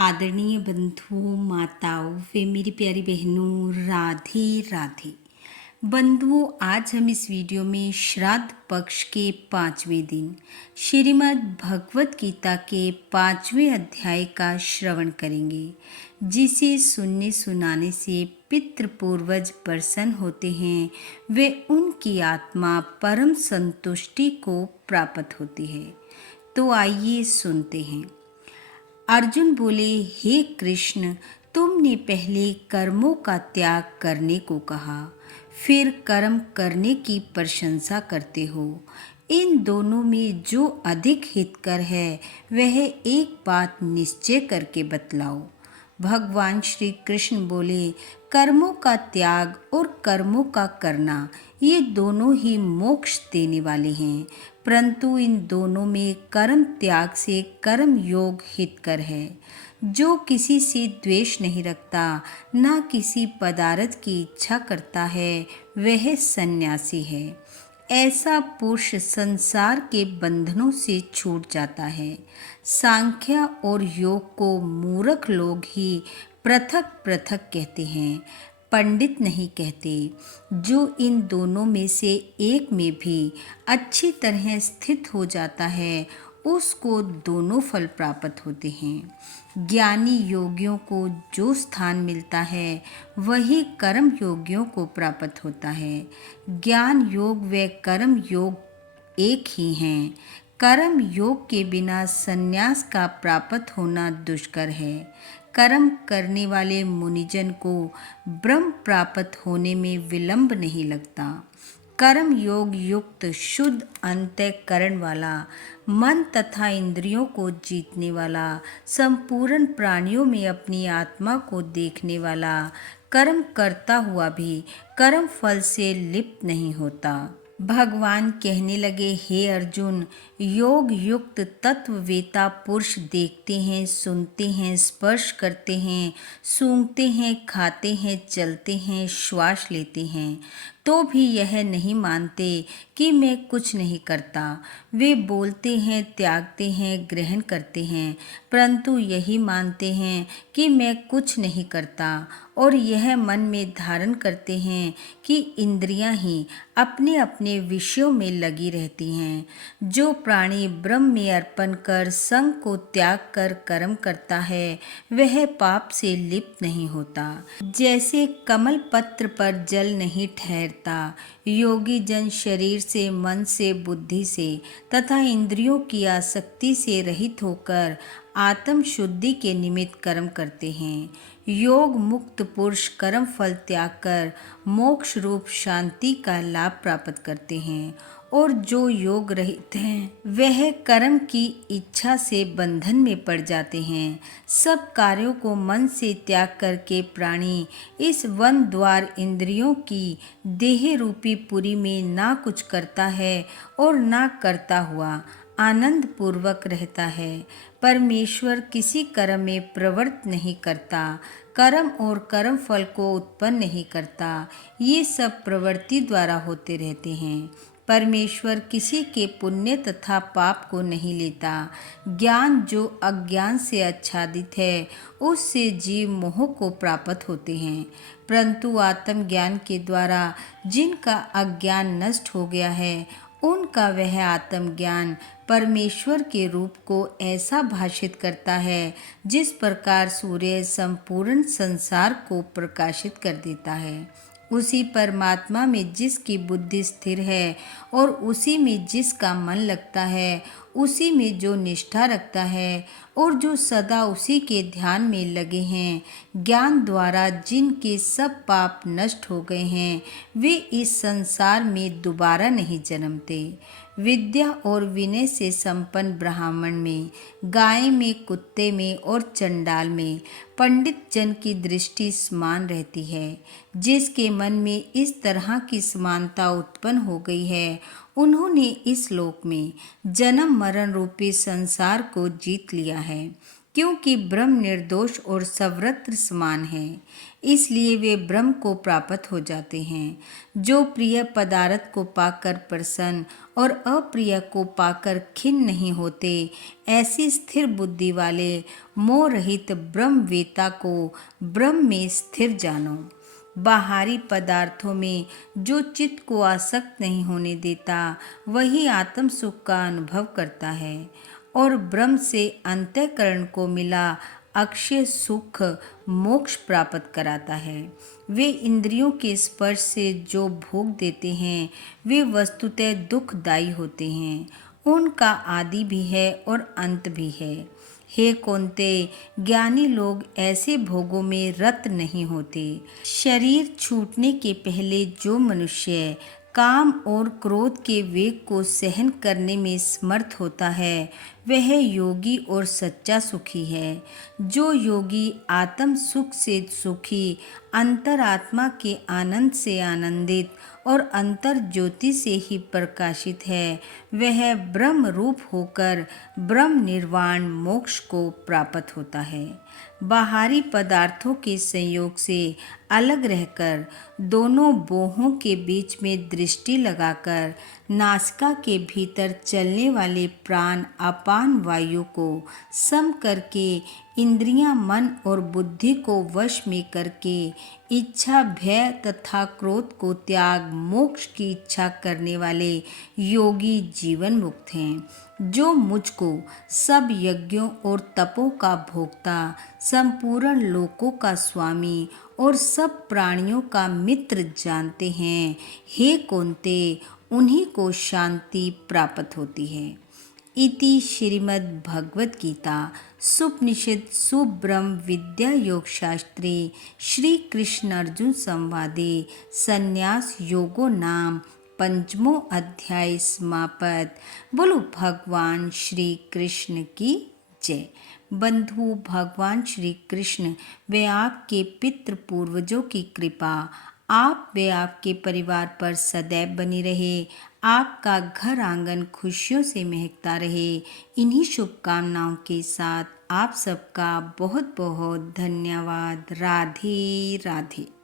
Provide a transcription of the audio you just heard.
आदरणीय बंधुओं, माताओं व मेरी प्यारी बहनों, राधे राधे। बंधुओं, आज हम इस वीडियो में श्राद्ध पक्ष के 5वें दिन श्रीमद् भगवत गीता के 5वें अध्याय का श्रवण करेंगे, जिसे सुनने सुनाने से पितृ पूर्वज प्रसन्न होते हैं वे उनकी आत्मा परम संतुष्टि को प्राप्त होती है। तो आइए सुनते हैं। अर्जुन बोले, हे कृष्ण, तुमने पहले कर्मों का त्याग करने को कहा, फिर कर्म करने की प्रशंसा करते हो। इन दोनों में जो अधिक हितकर है वह एक बात निश्चय करके बतलाओ। भगवान श्री कृष्ण बोले, कर्मों का त्याग और कर्मों का करना ये दोनों ही मोक्ष देने वाले हैं, परंतु इन दोनों में कर्म त्याग से कर्म योग हितकर है। जो किसी से द्वेष नहीं रखता, ना किसी पदार्थ की इच्छा करता है, वह सन्यासी है। ऐसा पुरुष संसार के बंधनों से छूट जाता है। सांख्य और योग को मूर्ख लोग ही पृथक पृथक कहते हैं, पंडित नहीं कहते। जो इन दोनों में से एक में भी अच्छी तरह स्थित हो जाता है, उसको दोनों फल प्राप्त होते हैं। ज्ञानी योगियों को जो स्थान मिलता है वही कर्म योगियों को प्राप्त होता है। ज्ञान योग व कर्म योग एक ही हैं। कर्म योग के बिना संन्यास का प्राप्त होना दुष्कर है। कर्म करने वाले मुनिजन को ब्रह्म प्राप्त होने में विलंब नहीं लगता। कर्म योग युक्त शुद्ध अंतःकरण वाला, मन तथा इंद्रियों को जीतने वाला, संपूर्ण प्राणियों में अपनी आत्मा को देखने वाला, कर्म करता हुआ भी कर्म फल से लिप्त नहीं होता। भगवान कहने लगे, हे अर्जुन, योग युक्त तत्ववेता पुरुष देखते हैं, सुनते हैं, स्पर्श करते हैं, सूंघते हैं, खाते हैं, चलते हैं, श्वास लेते हैं, तो भी यह नहीं मानते कि मैं कुछ नहीं करता। वे बोलते हैं, त्यागते हैं, ग्रहण करते हैं, परंतु यही मानते हैं कि मैं कुछ नहीं करता, और यह मन में धारण करते हैं कि इंद्रियां ही अपने अपने विषयों में लगी रहती हैं। जो प्राणी ब्रह्म में अर्पण कर संग को त्याग कर कर्म करता है, वह पाप से लिप्त नहीं होता। जैसे कमल पत्र पर जल नहीं ठहरता, योगी जन शरीर से, मन से, बुद्धि से तथा इंद्रियों की आसक्ति से रहित होकर आत्म शुद्धि के निमित्त कर्म करते हैं। योग मुक्त पुरुष कर्म फल त्याग कर मोक्ष रूप शांति का लाभ प्राप्त करते हैं, और जो योग रहित हैं वह कर्म की इच्छा से बंधन में पड़ जाते हैं। सब कार्यों को मन से त्याग करके प्राणी इस वन द्वार इंद्रियों की देह रूपी पुरी में ना कुछ करता है और ना करता हुआ आनंद पूर्वक रहता है। परमेश्वर किसी कर्म में प्रवृत्त नहीं करता, कर्म और कर्म फल को उत्पन्न नहीं करता। ये सब प्रवृत्ति द्वारा होते रहते हैं। परमेश्वर किसी के पुण्य तथा पाप को नहीं लेता। ज्ञान जो अज्ञान से आच्छादित है, उससे जीव मोह को प्राप्त होते हैं, परंतु आत्मज्ञान के द्वारा जिनका अज्ञान नष्ट हो गया है, उनका वह आत्मज्ञान परमेश्वर के रूप को ऐसा भाषित करता है जिस प्रकार सूर्य संपूर्ण संसार को प्रकाशित कर देता है। उसी परमात्मा में जिसकी बुद्धि स्थिर है और उसी में जिसका मन लगता है, उसी में जो निष्ठा रखता है और जो सदा उसी के ध्यान में लगे हैं, ज्ञान द्वारा जिनके सब पाप नष्ट हो गए हैं, वे इस संसार में दोबारा नहीं जन्मते। विद्या और विनय से संपन्न ब्राह्मण में, गाय में, कुत्ते में और चंडाल में पंडित जन की दृष्टि समान रहती है। जिसके मन में इस तरह की समानता उत्पन्न हो गई है, उन्होंने इस लोक में जन्म मरण रूपी संसार को जीत लिया है। क्योंकि ब्रह्म निर्दोष और सर्वत्र समान है, इसलिए वे ब्रह्म को प्राप्त हो जाते हैं। जो प्रिय पदार्थ को पाकर प्रसन्न और अप्रिय को पाकर खिन्न नहीं होते, ऐसी स्थिर बुद्धि वाले मोह रहित ब्रह्मवेता को ब्रह्म में स्थिर जानो। बाहरी पदार्थों में जो चित्त को आसक्त नहीं होने देता, वही आत्म सुख का अनुभव करता है और ब्रह्म से अंतःकरण को मिला अक्षय सुख मोक्ष प्राप्त कराता है। वे इंद्रियों के स्पर्श से जो भोग देते हैं, वे वस्तुतः दुखदायी होते हैं। उनका आदि भी है और अंत भी है। हे कौन्ते, ज्ञानी लोग ऐसे भोगों में रत नहीं होते। शरीर छूटने के पहले जो मनुष्य काम और क्रोध के वेग को सहन करने में समर्थ होता है, वह योगी और सच्चा सुखी है। जो योगी आत्म सुख से सुखी, अंतरात्मा के आनंद से आनंदित और अंतर ज्योति से ही प्रकाशित है, वह ब्रह्म रूप होकर ब्रह्म निर्वाण मोक्ष को प्राप्त होता है। बाहरी पदार्थों के संयोग से अलग रहकर दोनों बोहों के बीच में दृष्टि लगाकर नासिका के भीतर चलने वाले प्राण अपान वायु को सम करके इंद्रियां, मन और बुद्धि को वश में करके इच्छा, भय तथा क्रोध को त्याग मोक्ष की इच्छा करने वाले योगी जीवन मुक्त हैं। जो मुझको सब यज्ञों और तपों का भोक्ता, संपूर्ण लोकों का स्वामी और सब प्राणियों का मित्र जानते हैं, हे कौन्ते, उन्हीं को शांति प्राप्त होती है। इति श्रीमद् भगवद गीता सुपनिषद सुब्रह्म विद्या योग शास्त्रे श्री कृष्ण अर्जुन संवादे संन्यास योगो नाम पंचमो अध्याय समापत। बोलो भगवान श्री कृष्ण की जय। बंधु, भगवान श्री कृष्ण वे आपके पितृ पूर्वजों की कृपा आप वे आपके परिवार पर सदैव बनी रहे। आपका घर आंगन खुशियों से महकता रहे। इन्हीं शुभकामनाओं के साथ आप सबका बहुत बहुत धन्यवाद। राधे राधे।